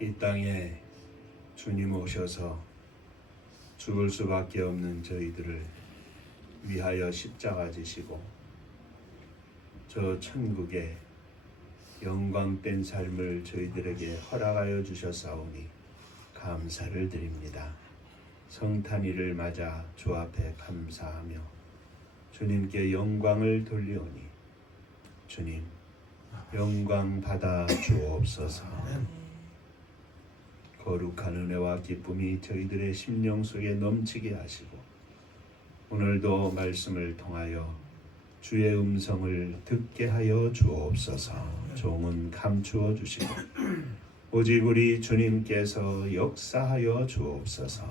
이 땅에 주님 오셔서 죽을 수밖에 없는 저희들을 위하여 십자가 지시고 저 천국에 영광된 삶을 저희들에게 허락하여 주셨사오니 감사를 드립니다. 성탄일을 맞아 주 앞에 감사하며 주님께 영광을 돌리오니 주님 영광 받아 주옵소서. 거룩한 은혜와 기쁨이 저희들의 심령 속에 넘치게 하시고 오늘도 말씀을 통하여 주의 음성을 듣게 하여 주옵소서. 종은 감추어 주시고 오직 우리 주님께서 역사하여 주옵소서.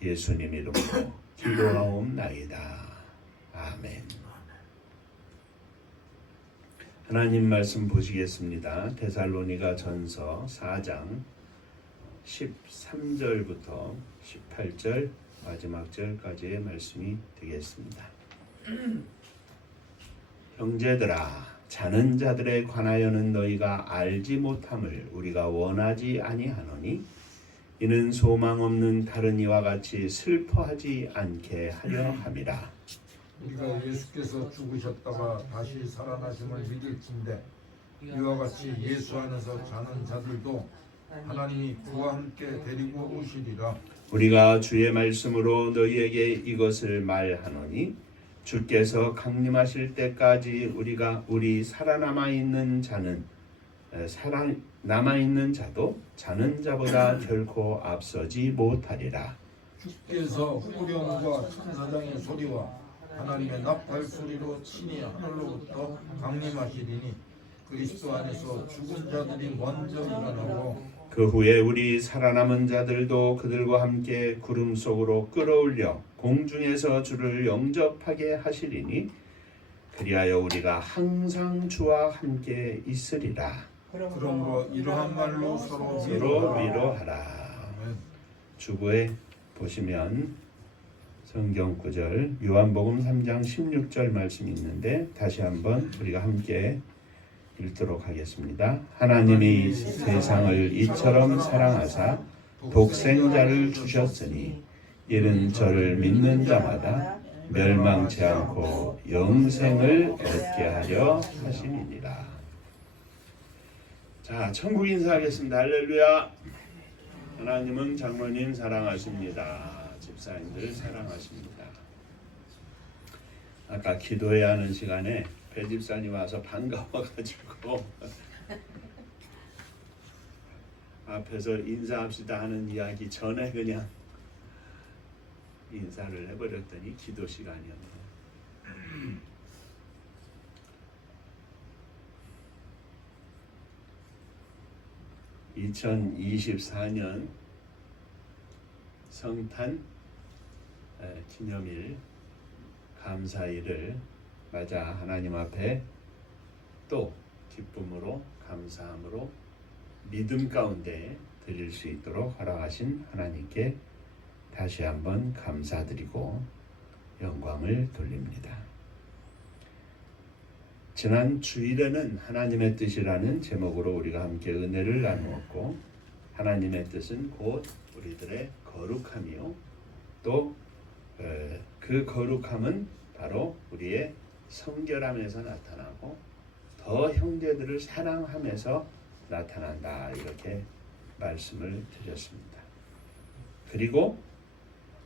예수님 이름으로 기도하옵나이다. 아멘. 하나님 말씀 보시겠습니다. 데살로니가 전서 4장 13절부터 18절 마지막 절까지의 말씀이 되겠습니다. 형제들아, 자는 자들에 관하여는 너희가 알지 못함을 우리가 원하지 아니하노니 이는 소망 없는 다른 이와 같이 슬퍼하지 않게 하려 함이라. 우리가 예수께서 죽으셨다가 다시 살아나심을 믿을진대 이와 같이 예수 안에서 자는 자들도 하나님이 그와 함께 데리고 오시리라. 우리가 주의 말씀으로 너희에게 이것을 말하노니 주께서 강림하실 때까지 우리 살아남아 있는 자도 자는 자보다 결코 앞서지 못하리라. 주께서 후령과 천사장의 소리와 하나님의 나팔 소리로 친히 하늘로부터 강림하시리니 그리스도 안에서 죽은 자들이 먼저 일어나고 그 후에 우리 살아남은 자들도 그들과 함께 구름 속으로 끌어올려 공중에서 주를 영접하게 하시리니 그리하여 우리가 항상 주와 함께 있으리라. 그러므로 이러한 말로 서로 위로하라. 주보에 보시면 성경 구절 요한복음 3장 16절 말씀이 있는데 다시 한번 우리가 함께 읽도록 하겠습니다. 하나님이 세상을 이처럼 사랑하사 독생자를 주셨으니 이는 저를 믿는 자마다 멸망치 않고 영생을 얻게 하려 하심이니라. 자, 천국 인사하겠습니다. 할렐루야. 하나님은 장로님 사랑하십니다. 집사님들 사랑하십니다. 아까 기도해야 하는 시간에 배 집사님 와서 반가워가지고 앞에서 인사합시다 하는 이야기 전에 그냥 인사를 해버렸더니 기도 시간이었네요. 2024년 성탄 기념일 감사일을 맞아 하나님 앞에 또 기쁨으로 감사함으로 믿음 가운데 드릴 수 있도록 허락하신 하나님께 다시 한번 감사드리고 영광을 돌립니다. 지난 주일에는 하나님의 뜻이라는 제목으로 우리가 함께 은혜를 나누었고 하나님의 뜻은 곧 우리들의 거룩함이요 또 그 거룩함은 바로 우리의 성결함에서 나타나고 더 형제들을 사랑함에서 나타난다 이렇게 말씀을 드렸습니다. 그리고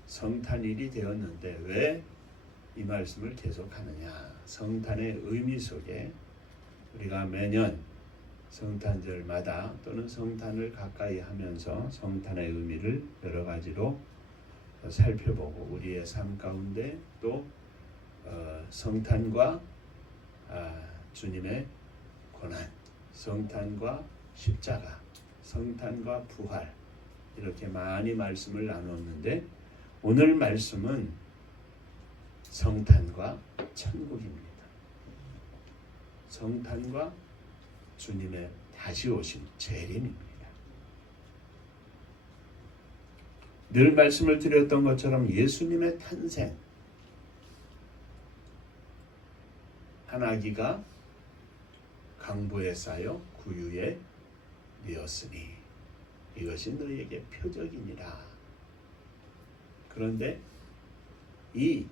성탄일이 되었는데 왜 이 말씀을 계속하느냐. 성탄의 의미 속에 우리가 매년 성탄절마다 또는 성탄을 가까이 하면서 성탄의 의미를 여러 가지로 살펴보고 우리의 삶 가운데 또 성탄과 주님의 고난, 성탄과 십자가, 성탄과 부활 이렇게 많이 말씀을 나눴는데 오늘 말씀은 성탄과 천국입니다. 성탄과 주님의 다시 오심, 재림입니다. 늘 말씀을 드렸던 것처럼 예수님의 탄생, 한 아기가 강보에 쌓여 구유에 되었으니 이것이 너희에게 표적이니라. 그런데 이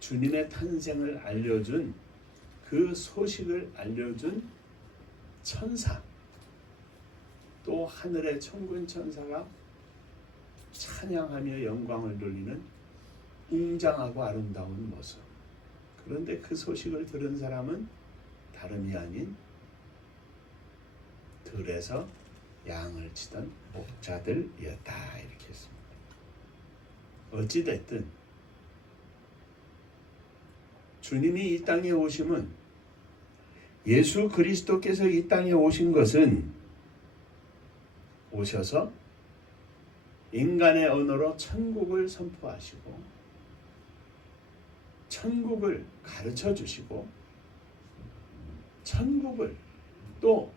주님의 탄생을 알려준 그 소식을 알려준 천사, 또 하늘의 천군 천사가 찬양하며 영광을 돌리는 웅장하고 아름다운 모습. 그런데 그 소식을 들은 사람은 다름이 아닌 들에서 양을 치던 목자들이었다. 이렇게 했습니다. 어찌됐든 주님이 이 땅에 오심은, 예수 그리스도께서 이 땅에 오신 것은 오셔서 인간의 언어로 천국을 선포하시고 천국을 가르쳐 주시고 천국을 또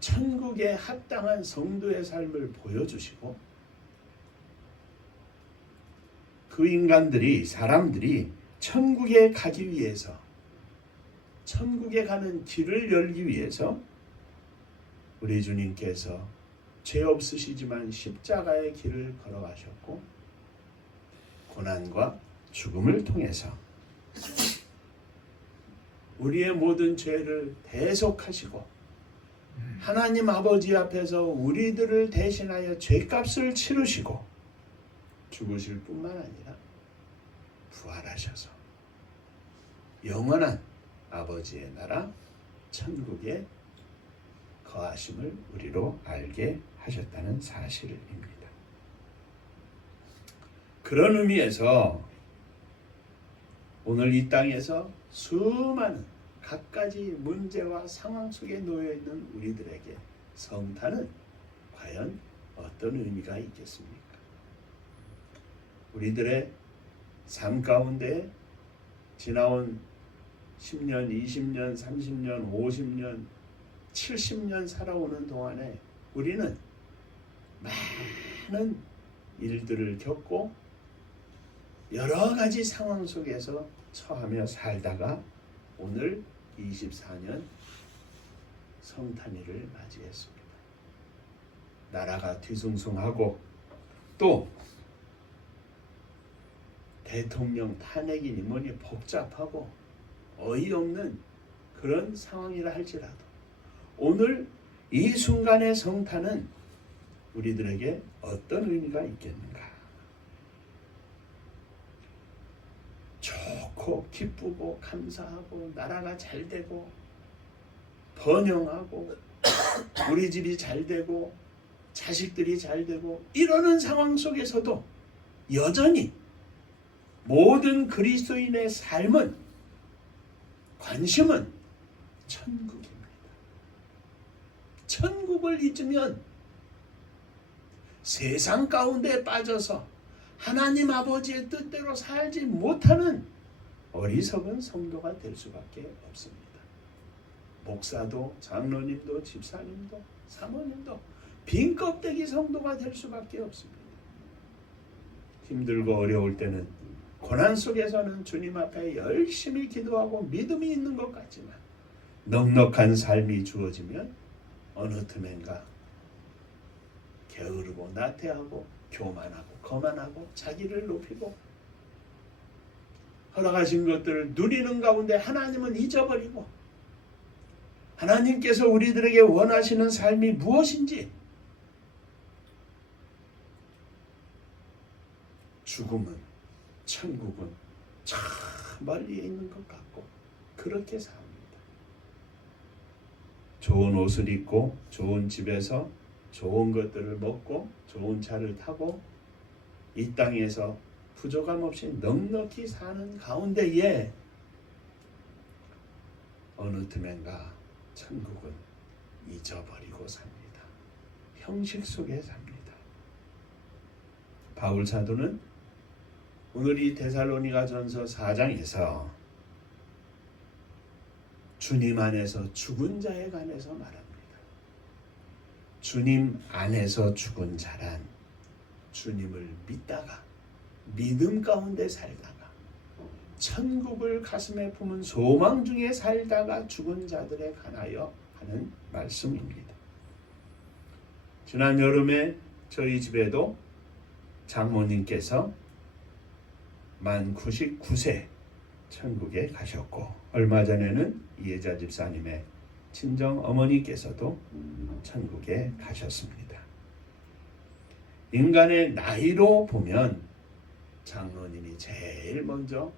천국에 합당한 성도의 삶을 보여주시고 그 인간들이, 사람들이 천국에 가기 위해서, 천국에 가는 길을 열기 위해서 우리 주님께서 죄 없으시지만 십자가의 길을 걸어가셨고 고난과 죽음을 통해서 우리의 모든 죄를 대속하시고 하나님 아버지 앞에서 우리들을 대신하여 죄값을 치르시고 죽으실 뿐만 아니라 부활하셔서 영원한 아버지의 나라 천국에 거하심을 우리로 알게 하셨다는 사실입니다. 그런 의미에서 오늘 이 땅에서 수많은 갖가지 문제와 상황 속에 놓여 있는 우리들에게 성탄은 과연 어떤 의미가 있겠습니까? 우리들의 삶 가운데 지나온 10년, 20년, 30년, 50년, 70년 살아오는 동안에 우리는 많은 일들을 겪고 여러 가지 상황 속에서 처하며 살다가 오늘 24년 성탄일을 맞이했습니다. 나라가 뒤숭숭하고 또 대통령 탄핵이니 뭐니 복잡하고 어이없는 그런 상황이라 할지라도 오늘 이 순간의 성탄은 우리들에게 어떤 의미가 있겠는가? 좋고 기쁘고 감사하고 나라가 잘 되고 번영하고 우리 집이 잘 되고 자식들이 잘 되고 이러는 상황 속에서도 여전히 모든 그리스도인의 삶은, 관심은 천국입니다. 천국을 잊으면 세상 가운데 빠져서 하나님 아버지의 뜻대로 살지 못하는 어리석은 성도가 될 수밖에 없습니다. 목사도, 장로님도, 집사님도, 사모님도 빈 껍데기 성도가 될 수밖에 없습니다. 힘들고 어려울 때는, 고난 속에서는 주님 앞에 열심히 기도하고 믿음이 있는 것 같지만 넉넉한 삶이 주어지면 어느 틈엔가 게으르고 나태하고 교만하고 거만하고 자기를 높이고 허락하신 것들을 누리는 가운데 하나님은 잊어버리고 하나님께서 우리들에게 원하시는 삶이 무엇인지, 죽음은, 천국은 참 멀리에 있는 것 같고 그렇게 삽니다. 좋은 옷을 입고 좋은 집에서 좋은 것들을 먹고 좋은 차를 타고 이 땅에서 부족함 없이 넉넉히 사는 가운데에 어느 틈엔가 천국은 잊어버리고 삽니다. 형식 속에 삽니다. 바울 사도는 오늘 이 데살로니가전서 4장에서 주님 안에서 죽은 자에 관해서 말합니다. 주님 안에서 죽은 자란 주님을 믿다가 믿음 가운데 살다가 천국을 가슴에 품은 소망 중에 살다가 죽은 자들에 관하여 하는 말씀입니다. 지난 여름에 저희 집에도 장모님께서 만 99세 천국에 가셨고, 얼마 전에는 이혜자 집사님의 친정 어머니께서도 천국에 가셨습니다. 인간의 나이로 보면 장로님이 제일 먼저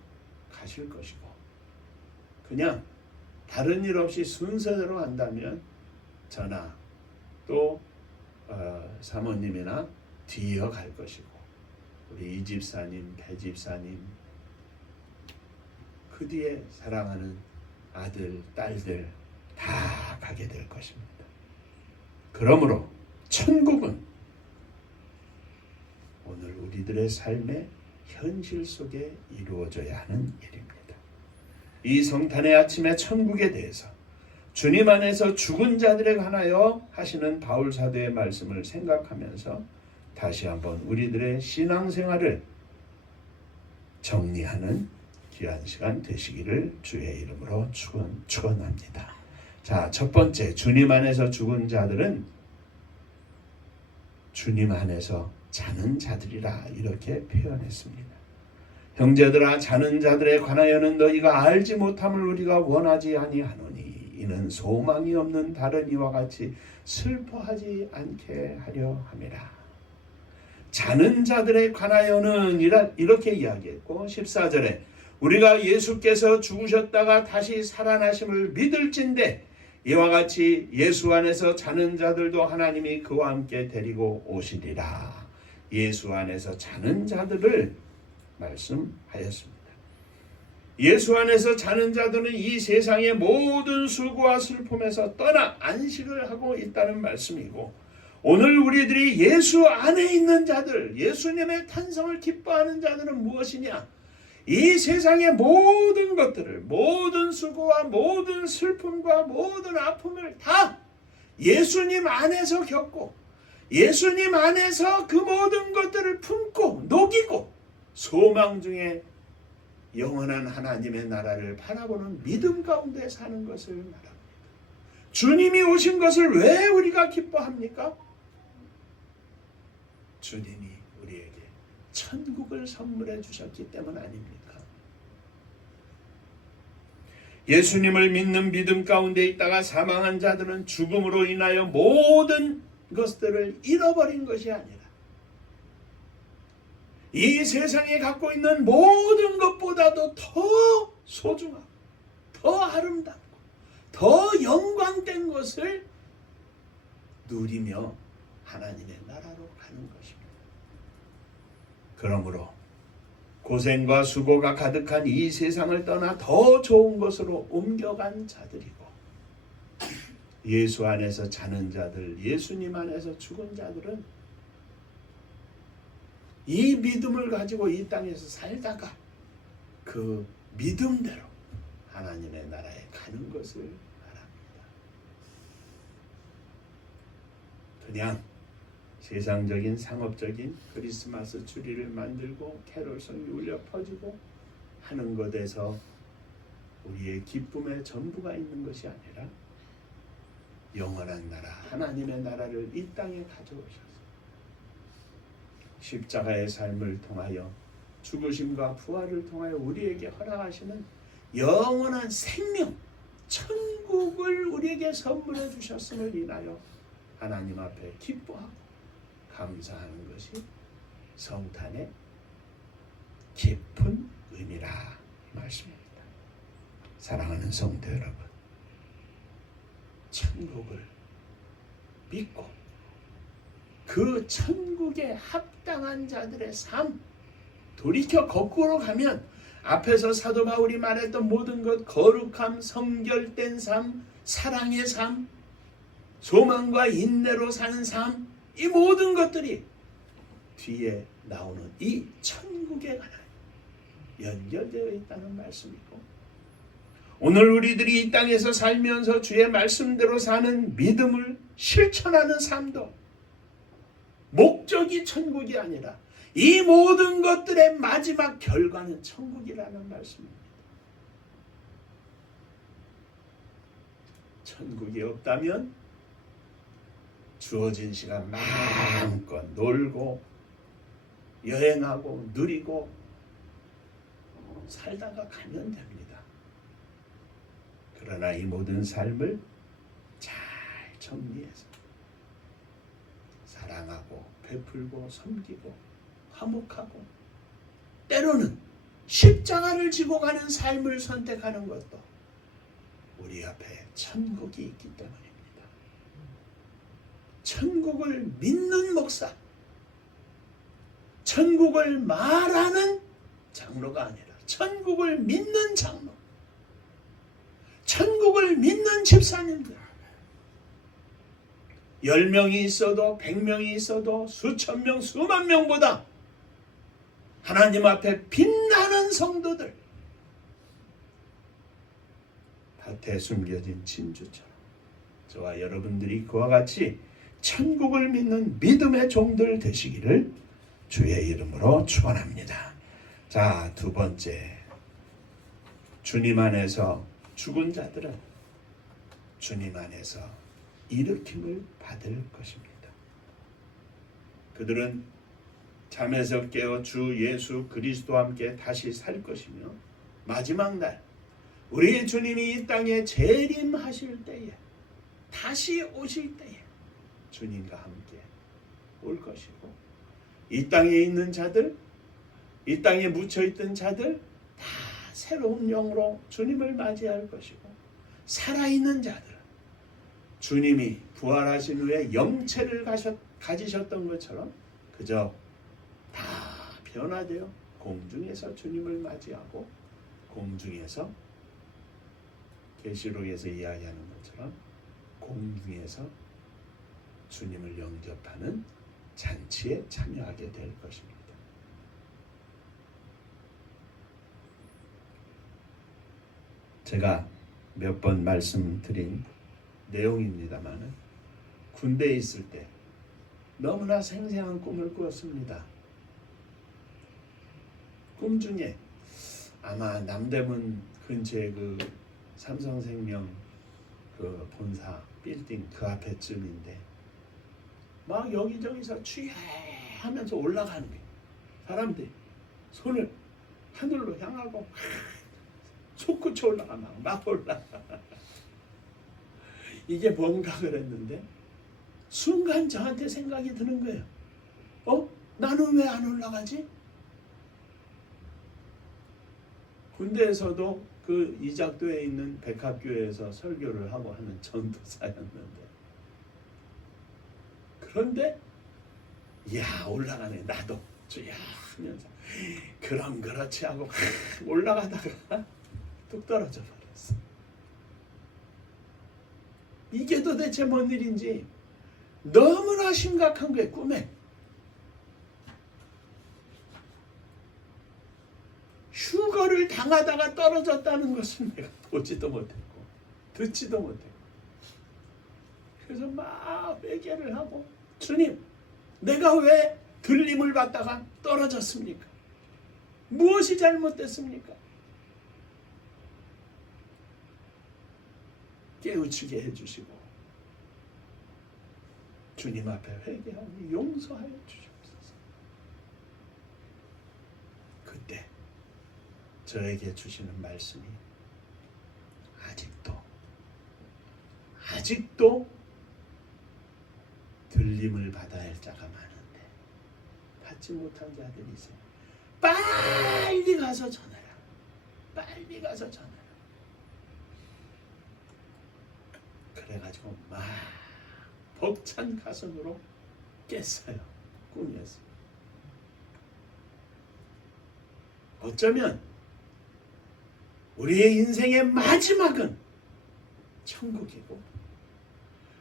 가실 것이고, 그냥 다른 일 없이 순서대로 한다면 저나 또 사모님이나 뒤이어 갈 것이고, 우리 이 집사님, 배 집사님, 그 뒤에 사랑하는 아들, 딸들 다 가게 될 것입니다. 그러므로 천국은 오늘 우리들의 삶의 현실 속에 이루어져야 하는 일입니다. 이 성탄의 아침에 천국에 대해서 주님 안에서 죽은 자들에 관하여 하시는 바울 사도의 말씀을 생각하면서 다시 한번 우리들의 신앙생활을 정리하는 귀한 시간 되시기를 주의 이름으로 축원합니다. 자, 첫 번째, 주님 안에서 죽은 자들은 주님 안에서 자는 자들이라 이렇게 표현했습니다. 형제들아, 자는 자들에 관하여는 너희가 알지 못함을 우리가 원하지 아니하노니 이는 소망이 없는 다른 이와 같이 슬퍼하지 않게 하려 함이라. 자는 자들에 관하여는 이렇게 이야기했고, 14절에 우리가 예수께서 죽으셨다가 다시 살아나심을 믿을진대 이와 같이 예수 안에서 자는 자들도 하나님이 그와 함께 데리고 오시리라. 예수 안에서 자는 자들을 말씀하였습니다. 예수 안에서 자는 자들은 이 세상의 모든 수고와 슬픔에서 떠나 안식을 하고 있다는 말씀이고, 오늘 우리들이 예수 안에 있는 자들, 예수님의 탄생을 기뻐하는 자들은 무엇이냐? 이 세상의 모든 것들을, 모든 수고와 모든 슬픔과 모든 아픔을 다 예수님 안에서 겪고, 예수님 안에서 그 모든 것들을 품고 녹이고 소망 중에 영원한 하나님의 나라를 바라보는 믿음 가운데 사는 것을 말합니다. 주님이 오신 것을 왜 우리가 기뻐합니까? 주님이 우리에게 천국을 선물해 주셨기 때문 아닙니까? 예수님을 믿는 믿음 가운데 있다가 사망한 자들은 죽음으로 인하여 모든 것들을 잃어버린 것이 아니라 이 세상에 갖고 있는 모든 것보다도 더 소중하고 더 아름답고 더 영광된 것을 누리며 하나님의 나라로 가는 것입니다. 그러므로 고생과 수고가 가득한 이 세상을 떠나 더 좋은 것으로 옮겨간 자들이고, 예수 안에서 자는 자들, 예수님 안에서 죽은 자들은 이 믿음을 가지고 이 땅에서 살다가 그 믿음대로 하나님의 나라에 가는 것을 말합니다. 그냥 세상적인 상업적인 크리스마스 트리를 만들고 캐롤송이 울려 퍼지고 하는 것에서 우리의 기쁨의 전부가 있는 것이 아니라 영원한 나라, 하나님의 나라를 이 땅에 가져오셔서 십자가의 삶을 통하여 죽으심과 부활을 통하여 우리에게 허락하시는 영원한 생명, 천국을 우리에게 선물해 주셨음을 인하여 하나님 앞에 기뻐하고 감사하는 것이 성탄의 깊은 의미라 말씀입니다. 사랑하는 성도 여러분, 천국을 믿고 그 천국에 합당한 자들의 삶, 돌이켜 거꾸로 가면 앞에서 사도 바울이 말했던 모든 것, 거룩함, 성결된 삶, 사랑의 삶, 소망과 인내로 사는 삶, 이 모든 것들이 뒤에 나오는 이 천국에 관하여 연결되어 있다는 말씀이고, 오늘 우리들이 이 땅에서 살면서 주의 말씀대로 사는 믿음을 실천하는 삶도 목적이 천국이 아니라 이 모든 것들의 마지막 결과는 천국이라는 말씀입니다. 천국이 없다면 주어진 시간 마음껏 놀고 여행하고 누리고 살다가 가면 됩니다. 그러나 이 모든 삶을 잘 정리해서 사랑하고 베풀고 섬기고 화목하고 때로는 십자가를 지고 가는 삶을 선택하는 것도 우리 앞에 천국이 있기 때문입니다. 천국을 믿는 목사, 천국을 말하는 장로가 아니라 천국을 믿는 장로, 천국을 믿는 집사님들, 10명이 있어도 100명이 있어도 수천 명 수만 명보다 하나님 앞에 빛나는 성도들, 밭에 숨겨진 진주처럼 저와 여러분들이 그와 같이 천국을 믿는 믿음의 종들 되시기를 주의 이름으로 축원합니다. 자, 두 번째, 주님 안에서 죽은 자들은 주님 안에서 일으킴을 받을 것입니다. 그들은 잠에서 깨어 주 예수 그리스도와 함께 다시 살 것이며 마지막 날 우리 주님이 이 땅에 재림하실 때에 다시 오실 때에 주님과 함께 올 것이고 이 땅에 있는 자들, 이 땅에 묻혀있던 자들 다 새로운 영으로 주님을 맞이할 것이고 살아있는 자들 주님이 부활하신 후에 영체를 가지셨던 것처럼 그저 다 변화되어 공중에서 주님을 맞이하고 공중에서 계시록에서 이야기하는 것처럼 공중에서 주님을 영접하는 잔치에 참여하게 될 것입니다. 제가 몇 번 말씀드린 내용입니다만 군대에 있을 때 너무나 생생한 꿈을 꾸었습니다. 꿈 중에 아마 남대문 근처에 그 삼성생명 그 본사 빌딩 그 앞에쯤인데 막 여기저기서 취하면서 올라가는 거예요. 사람들이 손을 하늘로 향하고 솟구쳐 올라가 막 올라가. 이게 뭔가 그랬는데 순간 저한테 생각이 드는 거예요. 나는 왜 안 올라가지? 군대에서도 그 이작도에 있는 백합교회에서 설교를 하고 하는 전도사였는데 그런데 야 올라가네 나도 주야 하면서 그럼 그렇지 하고 올라가다가 뚝 떨어져 버렸어. 이게 도대체 뭔 일인지 너무나 심각한 거예요. 꿈에 휴거를 당하다가 떨어졌다는 것은 내가 보지도 못했고 듣지도 못했고 그래서 막 회개를 하고 주님 내가 왜 들림을 받다가 떨어졌습니까? 무엇이 잘못됐습니까? 깨우치게 해주시고 주님 앞에 회개하고 용서하여 주시옵소서. 그때 저에게 주시는 말씀이 아직도 들림을 받아야 할 자가 많은데 받지 못한 자들이 있어요. 빨리 가서 전하라. 빨리 가서 전하라. 그래가지고 막 벅찬 가슴으로 깼어요. 꿈이었어요. 어쩌면 우리의 인생의 마지막은 천국이고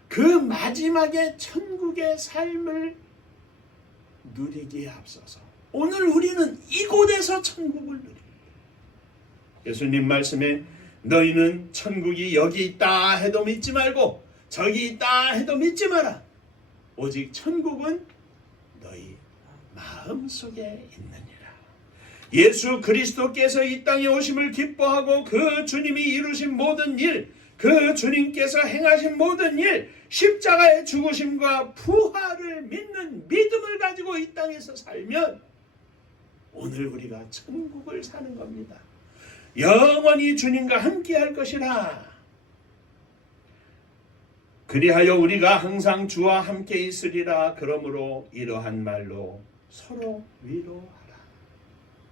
그 마지막에 천국의 삶을 누리기에 앞서서 오늘 우리는 이곳에서 천국을 누립니다. 예수님 말씀에 너희는 천국이 여기 있다 해도 믿지 말고 저기 있다 해도 믿지 마라. 오직 천국은 너희 마음속에 있느니라. 예수 그리스도께서 이 땅에 오심을 기뻐하고 그 주님이 이루신 모든 일, 그 주님께서 행하신 모든 일, 십자가의 죽으심과 부활을 믿는 믿음을 가지고 이 땅에서 살면 오늘 우리가 천국을 사는 겁니다. 영원히 주님과 함께 할 것이라. 그리하여 우리가 항상 주와 함께 있으리라. 그러므로 이러한 말로 서로 위로하라.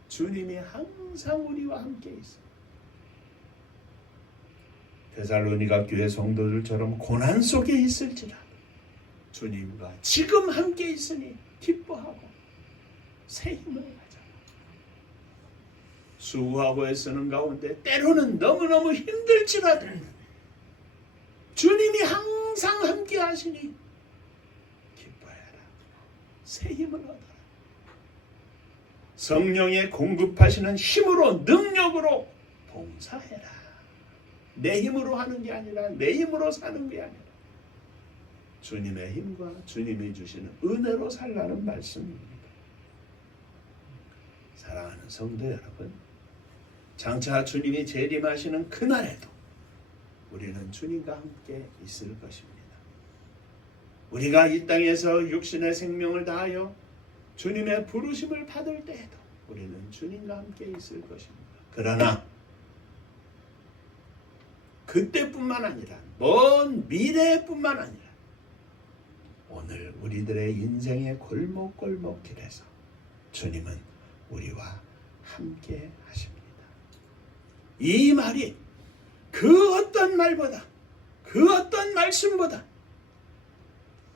주님이 항상 우리와 함께 있어. 데살로니가 교회 성도들처럼 고난 속에 있을지라도 주님과 지금 함께 있으니 기뻐하고 새 힘을 가져. 수고하고 애쓰는 가운데 때로는 너무너무 힘들지라도 주님이 항상 함께 하시니 기뻐해라. 새 힘을 얻어라. 성령의 공급하시는 힘으로, 능력으로 봉사해라. 내 힘으로 하는 게 아니라, 내 힘으로 사는 게 아니라 주님의 힘과 주님이 주시는 은혜로 살라는 말씀입니다. 사랑하는 성도 여러분, 장차 주님이 재림하시는 그날에도 우리는 주님과 함께 있을 것입니다. 우리가 이 땅에서 육신의 생명을 다하여 주님의 부르심을 받을 때에도 우리는 주님과 함께 있을 것입니다. 그러나 그때뿐만 아니라 먼 미래뿐만 아니라 오늘 우리들의 인생의 골목골목 길에서 주님은 우리와 함께 하십니다. 이 말이 그 어떤 말보다, 그 어떤 말씀보다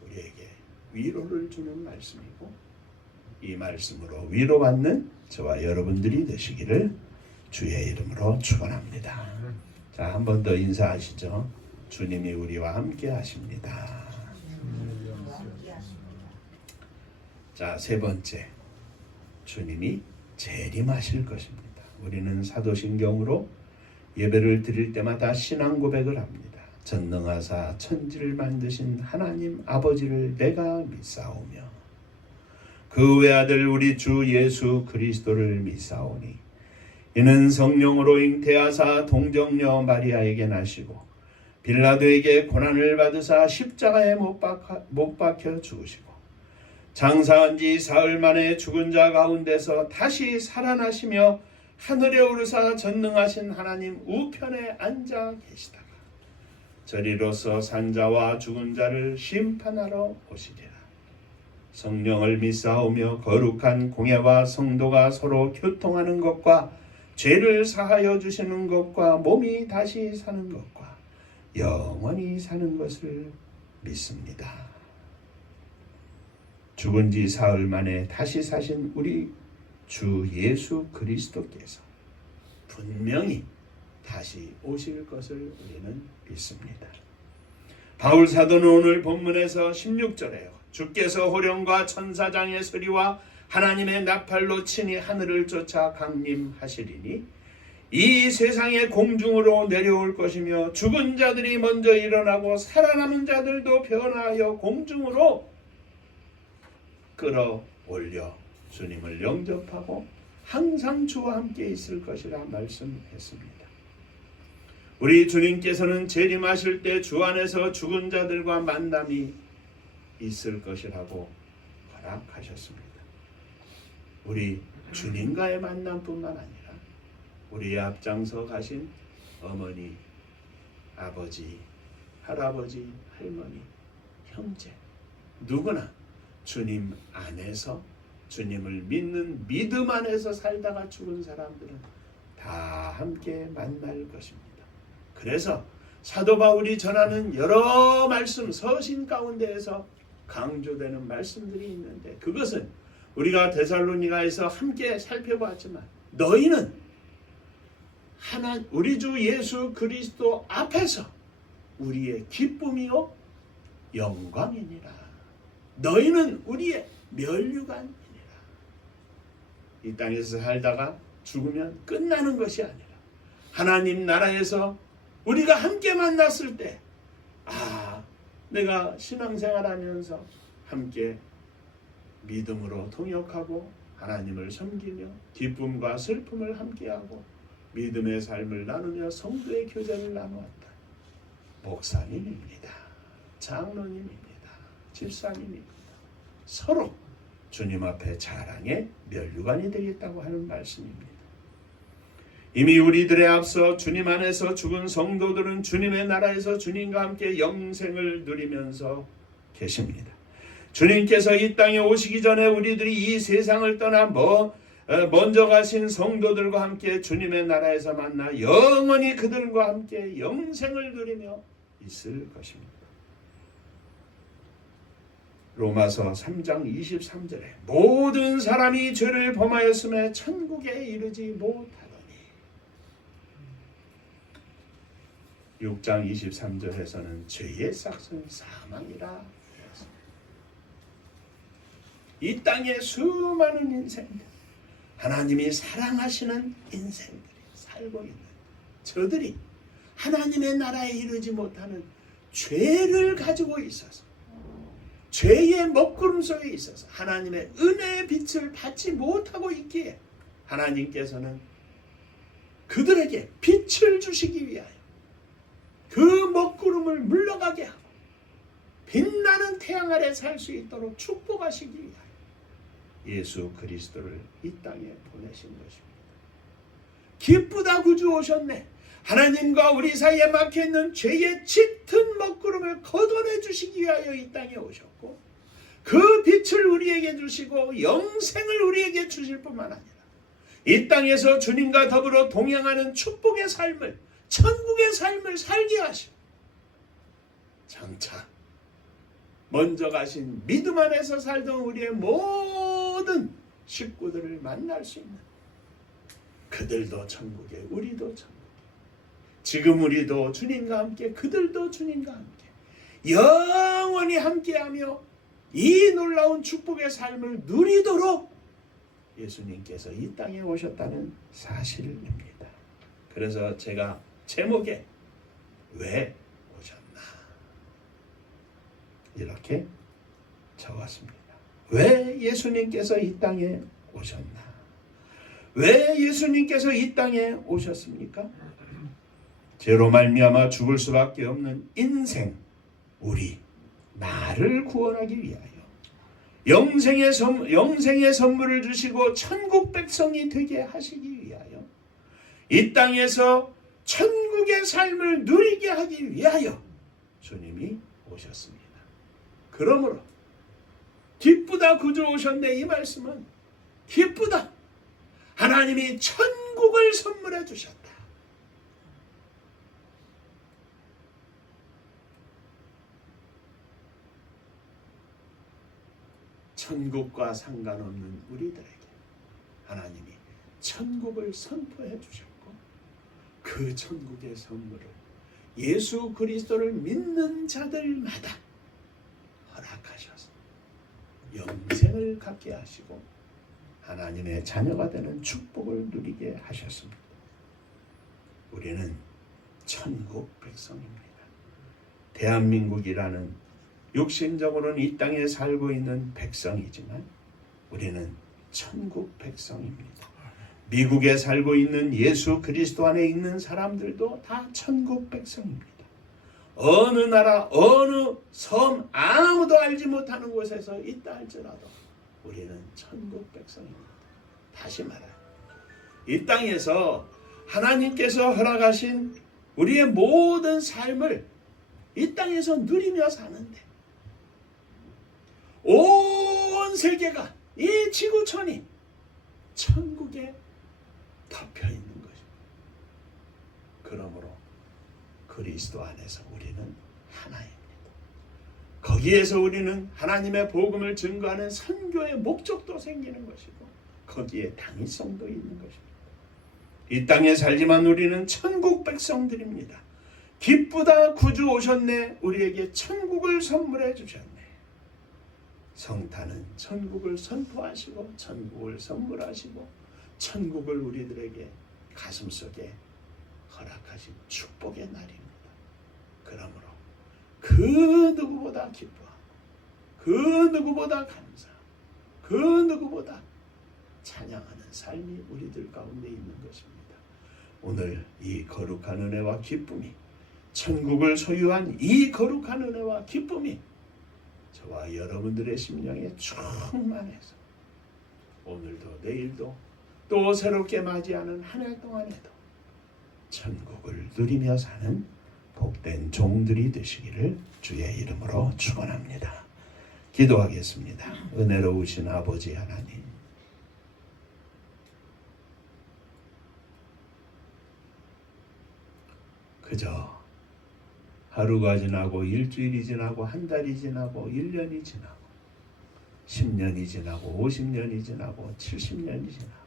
우리에게 위로를 주는 말씀이고, 이 말씀으로 위로받는 저와 여러분들이 되시기를 주의 이름으로 축원합니다. 자, 한 번 더 인사하시죠. 주님이 우리와 함께 하십니다. 자, 세 번째, 주님이 재림하실 것입니다. 우리는 사도신경으로 예배를 드릴 때마다 신앙 고백을 합니다. 전능하사 천지를 만드신 하나님 아버지를 내가 믿사오며 그 외아들 우리 주 예수 그리스도를 믿사오니 이는 성령으로 잉태하사 동정녀 마리아에게 나시고 빌라도에게 고난을 받으사 십자가에 못 박혀 죽으시고 장사한 지 사흘 만에 죽은 자 가운데서 다시 살아나시며 하늘에 오르사 전능하신 하나님 우편에 앉아 계시다가 저리로서 산자와 죽은 자를 심판하러 오시리라. 성령을 믿사오며 거룩한 공예와 성도가 서로 교통하는 것과 죄를 사하여 주시는 것과 몸이 다시 사는 것과 영원히 사는 것을 믿습니다. 죽은 지 사흘 만에 다시 사신 우리 주 예수 그리스도께서 분명히 다시 오실 것을 우리는 믿습니다. 바울 사도는 오늘 본문에서 16절에요. 주께서 호령과 천사장의 소리와 하나님의 나팔로 친히 하늘을 쫓아 강림하시리니 이 세상의 공중으로 내려올 것이며 죽은 자들이 먼저 일어나고 살아남은 자들도 변화하여 공중으로 끌어올려 주님을 영접하고 항상 주와 함께 있을 것이라 말씀했습니다. 우리 주님께서는 재림하실 때 주 안에서 죽은 자들과 만남이 있을 것이라고 허락하셨습니다. 우리 주님과의 만남뿐만 아니라 우리의 앞장서 가신 어머니, 아버지, 할아버지, 할머니, 형제 누구나 주님 안에서 주님을 믿는 믿음 안에서 살다가 죽은 사람들은 다 함께 만날 것입니다. 그래서 사도 바울이 전하는 여러 말씀 서신 가운데에서 강조되는 말씀들이 있는데 그것은 우리가 데살로니가에서 함께 살펴봤지만 너희는 우리 주 예수 그리스도 앞에서 우리의 기쁨이요 영광이니라. 너희는 우리의 면류관이니라. 이 땅에서 살다가 죽으면 끝나는 것이 아니라 하나님 나라에서 우리가 함께 만났을 때 내가 신앙생활하면서 함께 믿음으로 통역하고 하나님을 섬기며 기쁨과 슬픔을 함께하고 믿음의 삶을 나누며 성도의 교제를 나누었다. 목사님입니다. 장로님입니다. 집사님입니다. 서로 주님 앞에 자랑의 면류관이 되겠다고 하는 말씀입니다. 이미 우리들의 앞서 주님 안에서 죽은 성도들은 주님의 나라에서 주님과 함께 영생을 누리면서 계십니다. 주님께서 이 땅에 오시기 전에 우리들이 이 세상을 떠나 먼저 가신 성도들과 함께 주님의 나라에서 만나 영원히 그들과 함께 영생을 누리며 있을 것입니다. 로마서 3장 23절에 모든 사람이 죄를 범하였음에 천국에 이르지 못하더니 6장 23절에서는 죄의 삭은 사망이라. 이 땅의 수많은 인생들, 하나님이 사랑하시는 인생들이 살고 있는 저들이 하나님의 나라에 이르지 못하는 죄를 가지고 있어서, 죄의 먹구름 속에 있어서 하나님의 은혜의 빛을 받지 못하고 있기에 하나님께서는 그들에게 빛을 주시기 위하여 그 먹구름을 물러가게 하고 빛나는 태양 아래 살 수 있도록 축복하시기 위하여 예수 그리스도를 이 땅에 보내신 것입니다. 기쁘다 구주 오셨네. 하나님과 우리 사이에 막혀있는 죄의 짙은 먹구름을 걷어내 주시기 위하여 이 땅에 오셨고, 그 빛을 우리에게 주시고 영생을 우리에게 주실 뿐만 아니라 이 땅에서 주님과 더불어 동행하는 축복의 삶을, 천국의 삶을 살게 하시고, 장차 먼저 가신 믿음 안에서 살던 우리의 모든 식구들을 만날 수 있는, 그들도 천국에 우리도 천국에, 지금 우리도 주님과 함께 그들도 주님과 함께 영원히 함께하며 이 놀라운 축복의 삶을 누리도록 예수님께서 이 땅에 오셨다는 사실입니다. 그래서 제가 제목에 왜 오셨나 이렇게 적었습니다. 왜 예수님께서 이 땅에 오셨나? 왜 예수님께서 이 땅에 오셨습니까? 죄로 말미암아 죽을 수밖에 없는 인생, 우리 나를 구원하기 위하여 영생의 선물을 주시고 천국 백성이 되게 하시기 위하여 이 땅에서 천국의 삶을 누리게 하기 위하여 주님이 오셨습니다. 그러므로 기쁘다 구주 오셨네, 이 말씀은 기쁘다. 하나님이 천국을 선물해 주셨다. 천국과 상관없는 우리들에게 하나님이 천국을 선포해 주셨고, 그 천국의 선물을 예수 그리스도를 믿는 자들마다 허락하셔서 영생을 갖게 하시고 하나님의 자녀가 되는 축복을 누리게 하셨습니다. 우리는 천국 백성입니다. 대한민국이라는 육신적으로는 이 땅에 살고 있는 백성이지만 우리는 천국 백성입니다. 미국에 살고 있는 예수 그리스도 안에 있는 사람들도 다 천국 백성입니다. 어느 나라, 어느 섬, 아무도 알지 못하는 곳에서 있다 할지라도 우리는 천국 백성입니다. 다시 말해요, 이 땅에서 하나님께서 허락하신 우리의 모든 삶을 이 땅에서 누리며 사는데, 온 세계가, 이 지구촌이 천국에 덮여 있는 것입니다. 그러므로 그리스도 안에서 우리는 하나입니다. 거기에서 우리는 하나님의 복음을 증거하는 선교의 목적도 생기는 것이고 거기에 당위성도 있는 것입니다. 이 땅에 살지만 우리는 천국 백성들입니다. 기쁘다 구주 오셨네, 우리에게 천국을 선물해 주셨네. 성탄은 천국을 선포하시고 천국을 선물하시고 천국을 우리들에게 가슴속에 허락하신 축복의 날입니다. 그러므로 그 누구보다 기뻐하고 그 누구보다 감사하고 그 누구보다 찬양하는 삶이 우리들 가운데 있는 것입니다. 오늘 이 거룩한 은혜와 기쁨이 천국을 소유한 이 거룩한 은혜와 기쁨이 저와 여러분들의 심령에 충만해서 오늘도 내일도 또 새롭게 맞이하는 한 해 동안에도 천국을 누리며 사는 복된 종들이 되시기를 주의 이름으로 축원합니다. 기도하겠습니다. 은혜로우신 아버지 하나님, 그저 하루가 지나고 일주일이 지나고 한 달이 지나고 1년이 지나고 10년이 지나고 50년이 지나고 70년이 지나고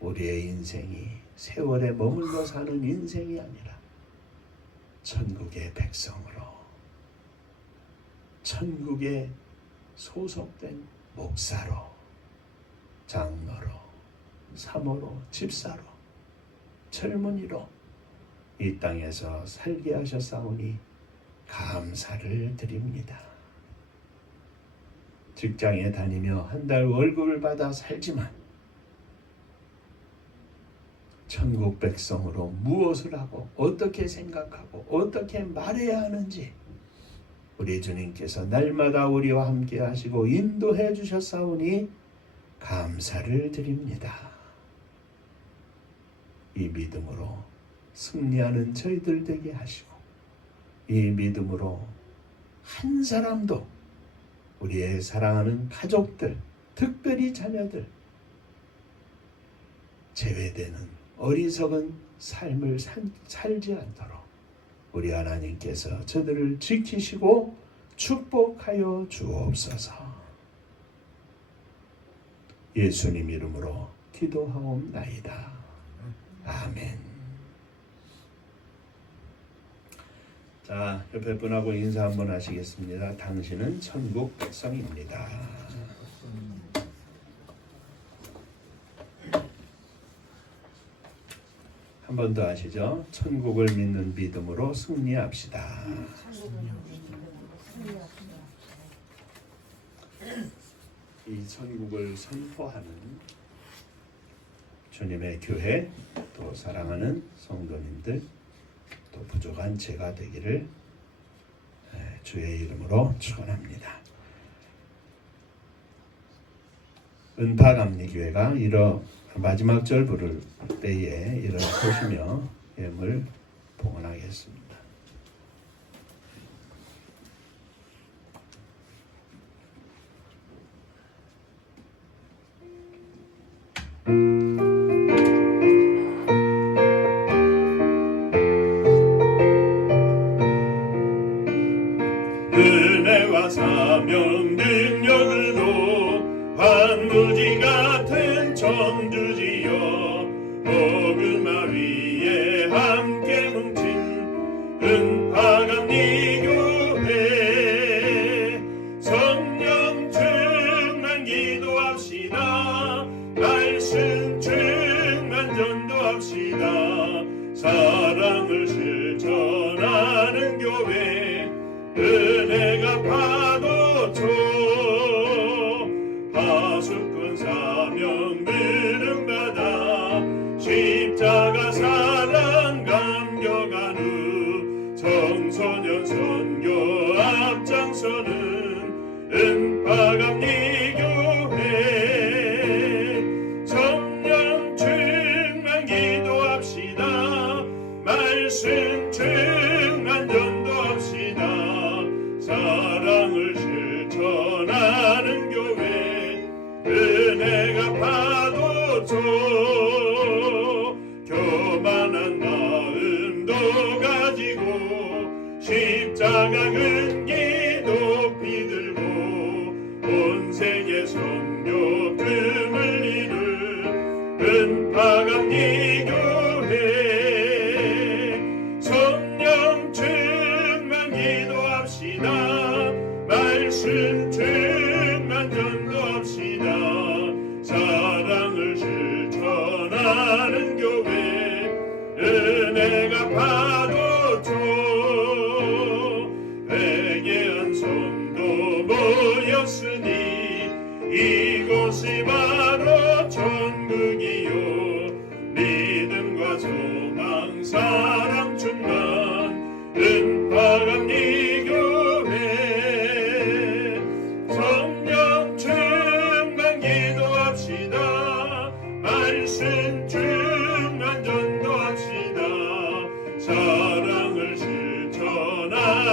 우리의 인생이 세월에 머물러 사는 인생이 아니라 천국의 백성으로, 천국에 소속된 목사로, 장로로, 사모로, 집사로, 젊은이로 이 땅에서 살게 하셨사오니 감사를 드립니다. 직장에 다니며 한 달 월급을 받아 살지만 천국 백성으로 무엇을 하고 어떻게 생각하고 어떻게 말해야 하는지 우리 주님께서 날마다 우리와 함께 하시고 인도해 주셨사오니 감사를 드립니다. 이 믿음으로 승리하는 저희들 되게 하시고 이 믿음으로 한 사람도 우리의 사랑하는 가족들, 특별히 자녀들 제외되는 어리석은 삶을 살지 않도록 우리 하나님께서 저들을 지키시고 축복하여 주옵소서. 예수님 이름으로 기도하옵나이다. 아멘. 자, 옆에 분하고 인사 한번 하시겠습니다. 당신은 천국 백성입니다. 한 번 더 하시죠. 천국을 믿는 믿음으로 승리합시다. 이 천국을 선포하는 주님의 교회, 또 사랑하는 성도님들, 또 부족한 제가 되기를 주의 이름으로 축원합니다. 은파감리교회가 마지막 절 부를 때에 일어서시며 예물 봉헌하겠습니다. 은혜와 사명 능력으로 환무지 같은 천주지여 복음화 위에 함께 뭉친 은파감리교회 성령 충만 기도합시다. 말씀 충만 전도합시다. 사랑을 실천하는 교회 은혜가 파도초 하수꾼 사명 부름받아 십자가 사랑 감격한 후 청소년 선교 앞장서는 은파감리교회 성령 충만 기도합시다. 말씀 충만 전도합시다. 사랑을 실천하는 교회 은혜가 파도초 교만한 마음도 가지고 십자가 근기 높이 들고 온 세계 선교 금을 이룰 은파감리교회 성령 충만 기도합시다. 말씀 충만 전도합시다. 사랑을 실천하는 교회 은혜가 파도초 회개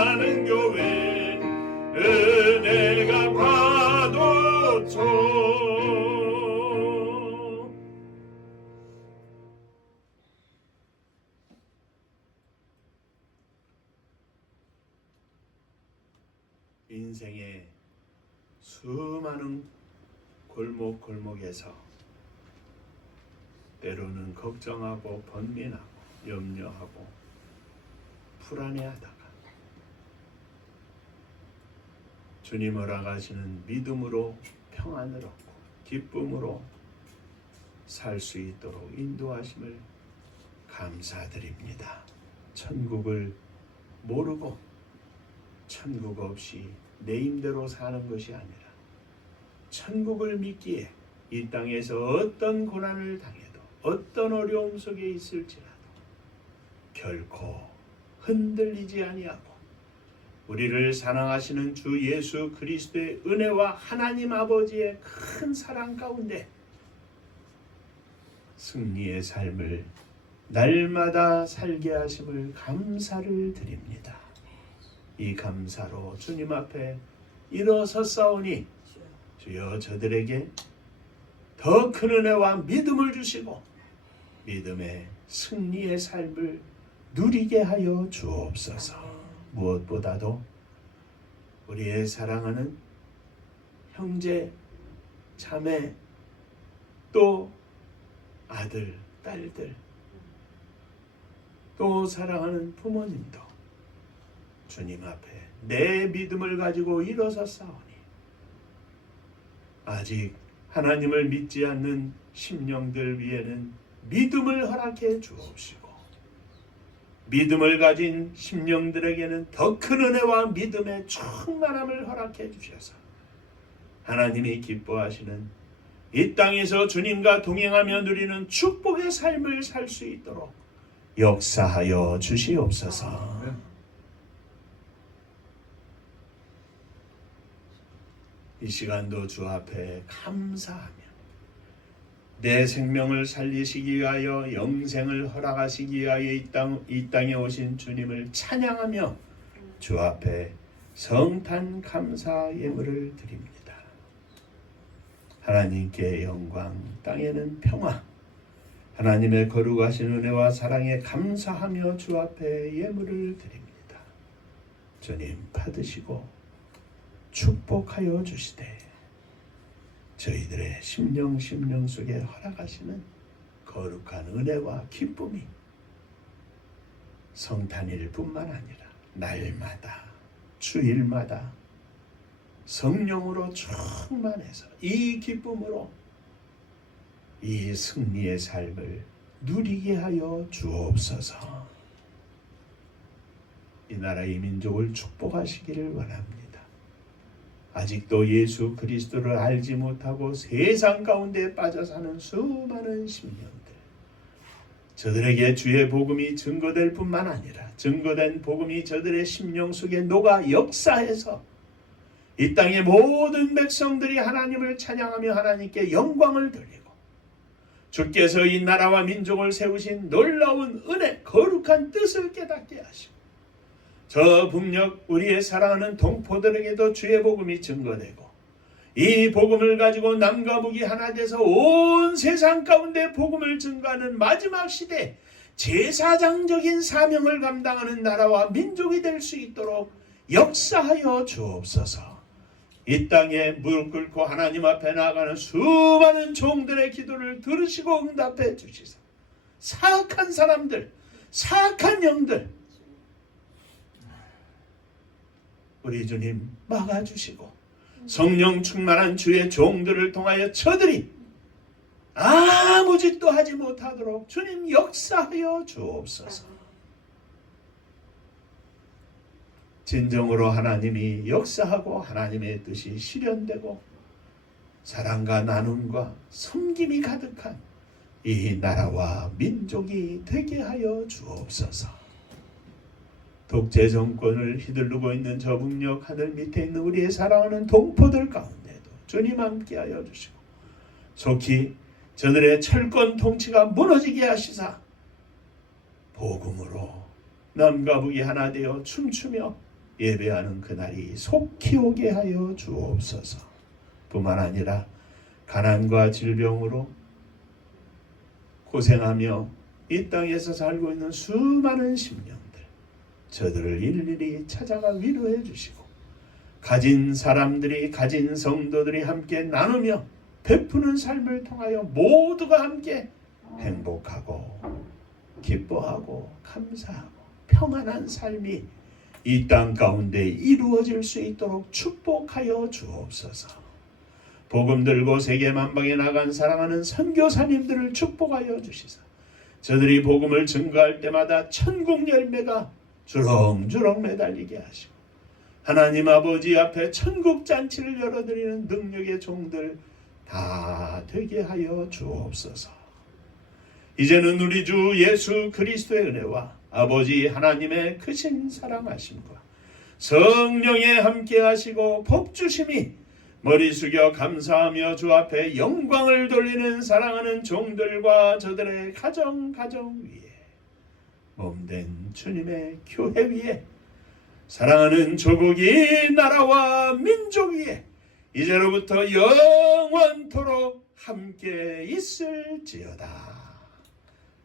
사랑하는 교회 은혜가 파도쳐 인생의 수많은 골목골목에서 때로는 걱정하고 번민하고 염려하고 불안해하다가 주님 허락하시는 믿음으로 평안을 얻고 기쁨으로 살 수 있도록 인도하심을 감사드립니다. 천국을 모르고 천국 없이 내 힘대로 사는 것이 아니라 천국을 믿기에 이 땅에서 어떤 고난을 당해도 어떤 어려움 속에 있을지라도 결코 흔들리지 아니하고 우리를 사랑하시는 주 예수 그리스도의 은혜와 하나님 아버지의 큰 사랑 가운데 승리의 삶을 날마다 살게 하심을 감사를 드립니다. 이 감사로 주님 앞에 일어섰사오니 주여 저들에게 더 큰 은혜와 믿음을 주시고 믿음의 승리의 삶을 누리게 하여 주옵소서. 무엇보다도 우리의 사랑하는 형제, 자매, 또 아들, 딸들, 또 사랑하는 부모님도 주님 앞에 내 믿음을 가지고 일어섰사오니 아직 하나님을 믿지 않는 심령들 위에는 믿음을 허락해 주옵시고 믿음을 가진 심령들에게는 더 큰 은혜와 믿음의 충만함을 허락해 주셔서 하나님이 기뻐하시는 이 땅에서 주님과 동행하며 누리는 축복의 삶을 살 수 있도록 역사하여 주시옵소서. 이 시간도 주 앞에 감사하며 내 생명을 살리시기 위하여 영생을 허락하시기 위하여 이 땅에 오신 주님을 찬양하며 주 앞에 성탄 감사 예물을 드립니다. 하나님께 영광, 땅에는 평화, 하나님의 거룩하신 은혜와 사랑에 감사하며 주 앞에 예물을 드립니다. 주님 받으시고 축복하여 주시되 저희들의 심령 속에 허락하시는 거룩한 은혜와 기쁨이 성탄일 뿐만 아니라 날마다 주일마다 성령으로 충만해서 이 기쁨으로 이 승리의 삶을 누리게 하여 주옵소서. 이 나라 이 민족을 축복하시기를 원합니다. 아직도 예수 그리스도를 알지 못하고 세상 가운데 빠져 사는 수많은 심령들, 저들에게 주의 복음이 증거될 뿐만 아니라 증거된 복음이 저들의 심령 속에 녹아 역사해서 이 땅의 모든 백성들이 하나님을 찬양하며 하나님께 영광을 돌리고 주께서 이 나라와 민족을 세우신 놀라운 은혜, 거룩한 뜻을 깨닫게 하시고 저 북녘 우리의 사랑하는 동포들에게도 주의 복음이 증거되고 이 복음을 가지고 남과 북이 하나 돼서 온 세상 가운데 복음을 증거하는 마지막 시대 제사장적인 사명을 감당하는 나라와 민족이 될 수 있도록 역사하여 주옵소서. 이 땅에 무릎 꿇고 하나님 앞에 나아가는 수많은 종들의 기도를 들으시고 응답해 주시사 사악한 사람들, 사악한 영들 우리 주님 막아주시고 성령 충만한 주의 종들을 통하여 저들이 아무 짓도 하지 못하도록 주님 역사하여 주옵소서. 진정으로 하나님이 역사하고 하나님의 뜻이 실현되고 사랑과 나눔과 섬김이 가득한 이 나라와 민족이 되게 하여 주옵소서. 독재 정권을 휘두르고 있는 저 북녘 하늘 밑에 있는 우리의 사랑하는 동포들 가운데도 주님 함께하여 주시고 속히 저들의 철권 통치가 무너지게 하시사 복음으로 남과 북이 하나 되어 춤추며 예배하는 그날이 속히 오게 하여 주옵소서. 뿐만 아니라 가난과 질병으로 고생하며 이 땅에서 살고 있는 수많은 심령들, 저들을 일일이 찾아가 위로해 주시고, 가진 사람들이, 가진 성도들이 함께 나누며 베푸는 삶을 통하여 모두가 함께 행복하고 기뻐하고 감사하고 평안한 삶이 이 땅 가운데 이루어질 수 있도록 축복하여 주옵소서. 복음 들고 세계 만방에 나간 사랑하는 선교사님들을 축복하여 주시사 저들이 복음을 증거할 때마다 천국 열매가 주렁주렁 매달리게 하시고, 하나님 아버지 앞에 천국 잔치를 열어드리는 능력의 종들 다 되게 하여 주옵소서. 이제는 우리 주 예수 그리스도의 은혜와 아버지 하나님의 크신 사랑하심과 성령의 함께하시고 복주심이 머리 숙여 감사하며 주 앞에 영광을 돌리는 사랑하는 종들과 저들의 가정 위에, 몸된 주님의 교회 위에, 사랑하는 조국이 나라와 민족 위에 이제로부터 영원토록 함께 있을지어다.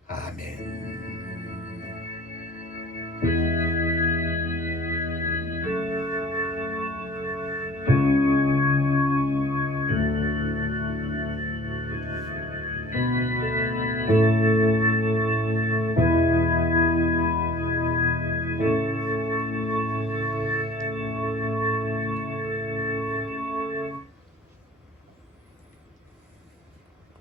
아멘.